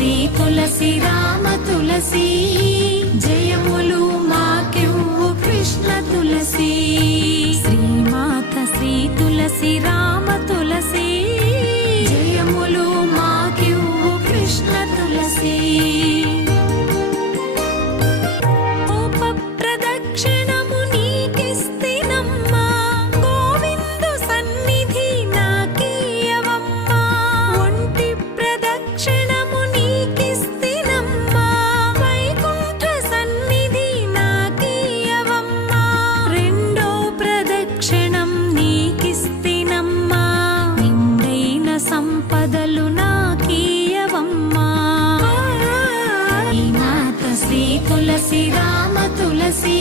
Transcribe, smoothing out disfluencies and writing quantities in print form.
శ్రీ తులసి రామ తులసి జయములు మాకివ్వు కృష్ణ తులసి శ్రీమాత శ్రీ తులసి రామ తులసి జయములు మాకివ్వు కృష్ణ తులసి సంపదలు నాకీయవమ్మా శ్రీ మాత శ్రీ తులసి రామ తులసి